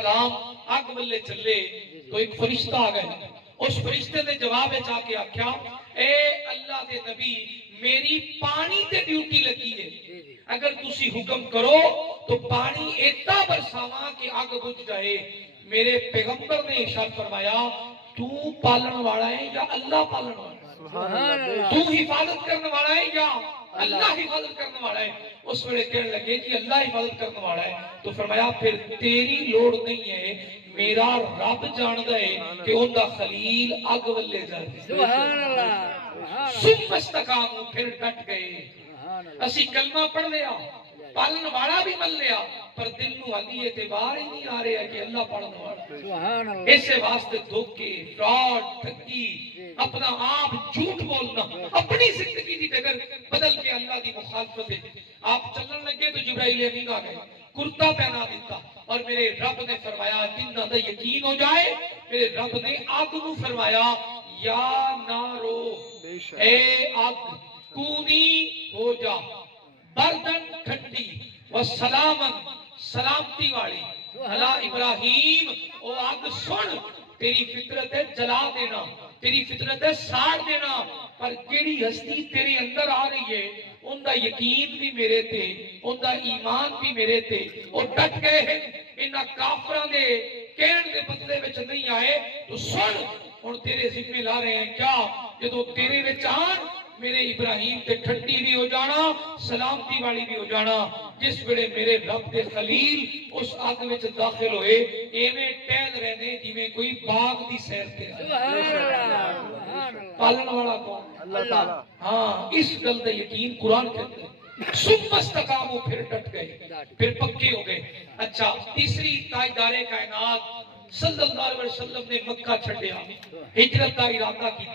सलाम अग वल्ले चले तो एक फरिश्ता आ गया। उस फरिश्ते ने जवाब आके आख्या, ए अल्लाह दे नबी, मेरी पानी ते ड्यूटी लगी है, अगर तुसी हुक्म करो तो पानी इतना बरसावा कि अग बुझ जाए। मेरे पैगंबर ने इरशाद फरमाया, तू पालन वाला है या अल्लाह पालन वाला है? तू हिफाजत करने वाला है या अल्लाह हिफाजत करने वाला है? उस वेले कहने लगे कि अल्लाह हिफाजत करने वाला है। तो फरमाया फिर तेरी लोड़ नहीं है, मेरा रब जानदा है कि उनका खलील अग वल्ले जाए। सुभान अल्लाह। सुमस्तकाम, फिर डट गए। असी कलमा पढ़ लिया, पालन वाला भी मन लिया, पर दिल नू हाली एतबार ही नहीं आ रहा कि अल्लाह पालन वाला। सुभान अल्लाह। इसे वास्ते धोखे, फ्रॉड, ठगी, अपना आप झूठ बोलना, अपनी जिंदगी की डगर बदल के अल्लाह की मुखालफत है। आप चलने लगे तो जिब्राइल अमीन आ गए, कुर्ता पहना दिता और मेरे रब ने फरमाया, जिन्ना दा यकीन हो जाए, मेरे रब ने आग नू फरमाया, या नारो, ए आग, कूनी हो जा बर्दन ठंडी व सलामन, सलामती वाली, अला इब्राहिम, ओ आग सुन, तेरी फितरत है जला देना, तेरी फितरत है साड़ देना, पर केड़ी हस्ती तेरे अंदर आ रही है, उनका यकीन भी मेरे ते, उनका ईमान भी मेरे ते, और डट गए हैं। इन्हां काफरां दे कहण दे बदले विच नहीं आए, तो सुन हुण तेरे जिम्मे ला रहे हैं क्या, जदों तेरे विच आन मेरे इब्राहिम ते ठंडी भी हो जाना, सलामती वाली भी हो जाना। जिस वेले मेरे रब दे खलील उस अग विच दाखिल होए, एवें टहल रहे जिवें कोई बाग दी सैर ते। पालन वाला कौन? अल्लाह ताला। हाँ, इस गल दा यकीन कुरान कहता है। सुमस्तकामो, फिर डट गए, फिर पक्के हो गए। अच्छा, तीसरी ताजदारे कायनात सल्लल्लाहु अलैहि वसल्लम ने मक्का छड्या, हिजरत का इरादा किया।